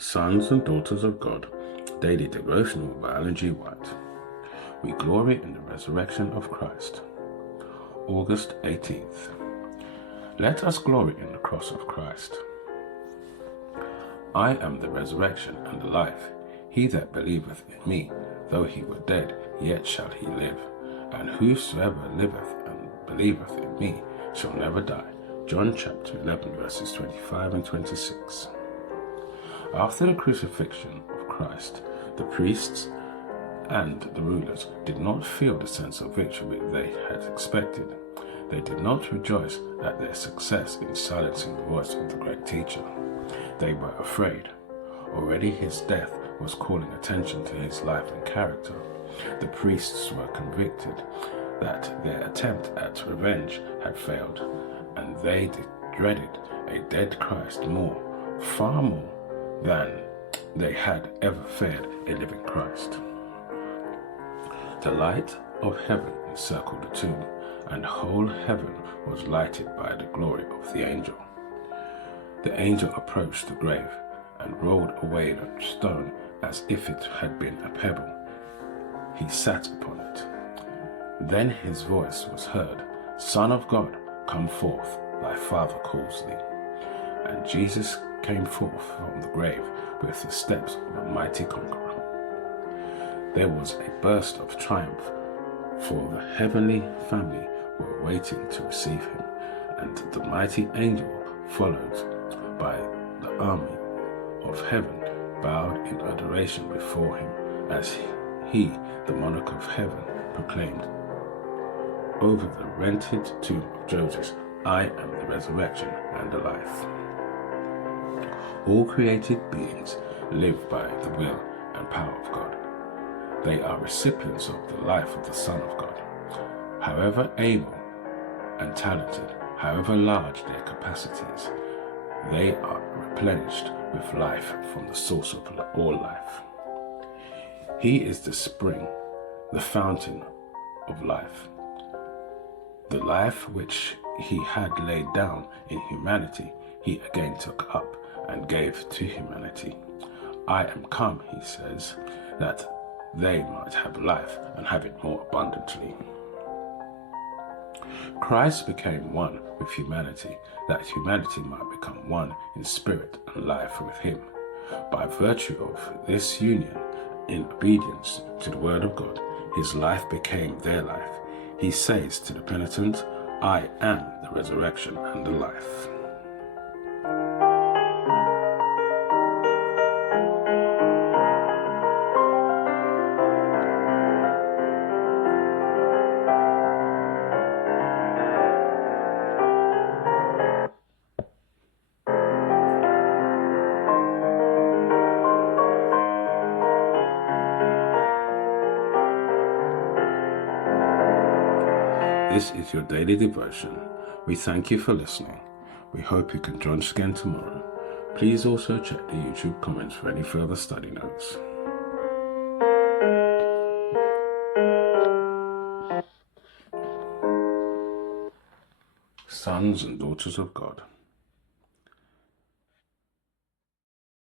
Sons and daughters of God, daily devotional by Alan G. White. We glory in the resurrection of Christ. August 18th. Let us glory in the cross of Christ. I am the resurrection and the life. He that believeth in me, though he were dead, yet shall he live. And whosoever liveth and believeth in me shall never die. John chapter 11 verses 25 and 26. After the crucifixion of Christ, the priests and the rulers did not feel the sense of victory they had expected. They did not rejoice at their success in silencing the voice of the great teacher. They were afraid. Already his death was calling attention to his life and character. The priests were convicted that their attempt at revenge had failed, and they dreaded a dead Christ far more than they had ever feared a living Christ. The light of heaven encircled the tomb, and whole heaven was lighted by the glory of the angel. The angel approached the grave and rolled away the stone as if it had been a pebble. He sat upon it. Then his voice was heard, "Son of God, come forth, thy Father calls thee." And Jesus came forth from the grave with the steps of a mighty conqueror. There was a burst of triumph, for the heavenly family were waiting to receive him, and the mighty angel, followed by the army of heaven, bowed in adoration before him as he, the Monarch of heaven, proclaimed over the rented tomb of Joseph, "I am the resurrection and the life." All created beings live by the will and power of God. They are recipients of the life of the Son of God. However able and talented, however large their capacities, they are replenished with life from the source of all life. He is the spring, the fountain of life. The life which he had laid down in humanity, he again took up and gave to humanity. "I am come," he says, "that they might have life and have it more abundantly." Christ became one with humanity, that humanity might become one in spirit and life with him. By virtue of this union, in obedience to the word of God, his life became their life. He says to the penitent, "I am the resurrection and the life." This is your daily devotion. We thank you for listening. We hope you can join us again tomorrow. Please also check the YouTube comments for any further study notes. Sons and daughters of God.